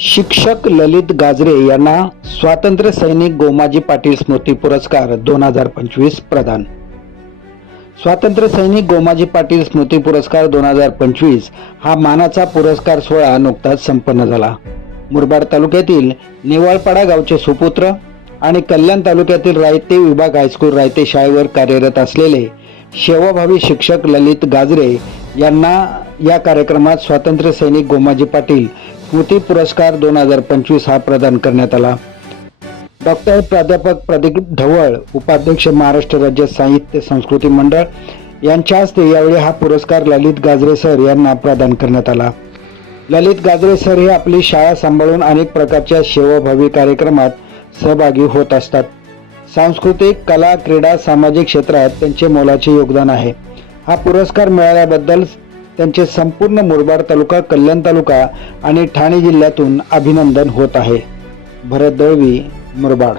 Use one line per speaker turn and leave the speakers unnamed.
शिक्षक ललित गाजरे यांना स्वातंत्र्य सैनिक गोमाजी पाटील स्मृती पुरस्कार दोन हजार पंचवीस प्रदान. स्वातंत्र्य सैनिक गोमाजी पाटील स्मृती पुरस्कार दोन हजार पंचवीस हा मानाचा पुरस्कार सोहळा नुकताच संपन्न झाला. मुरबाड तालुक्यातील निवळपाडा गावचे सुपुत्र आणि कल्याण तालुक्यातील रायते विभाग हायस्कूल रायते शाळेवर कार्यरत असलेले सेवाभावी शिक्षक ललित गाजरे यांना या कार्यक्रमात स्वातंत्र्य सैनिक गोमाजी पाटील स्मृती पुरस्कार दोन हजार पंचवीस हा प्रदान करण्यात आला. डॉक्टर प्राध्यापक प्रदीप ढवळ उपाध्यक्ष महाराष्ट्र राज्य साहित्य संस्कृती मंडळ यांच्या हस्ते यावेळी हा पुरस्कार ललित गाजरे सर यांना प्रदान करण्यात आला. ललित गाजरे सर हे आपली शाळा सांभाळून अनेक प्रकारच्या सेवाभावी कार्यक्रमात सहभागी होत असतात. सांस्कृतिक कला क्रीडा सामाजिक क्षेत्रात त्यांचे मोलाचे योगदान आहे. हा पुरस्कार मिळाल्याबद्दल त्यांचे संपूर्ण मुरबाड तालुका कल्याण तालुका आणि ठाणे जिल्ह्यातून अभिनंदन होत आहे. भरत दळवी
मुरबाड.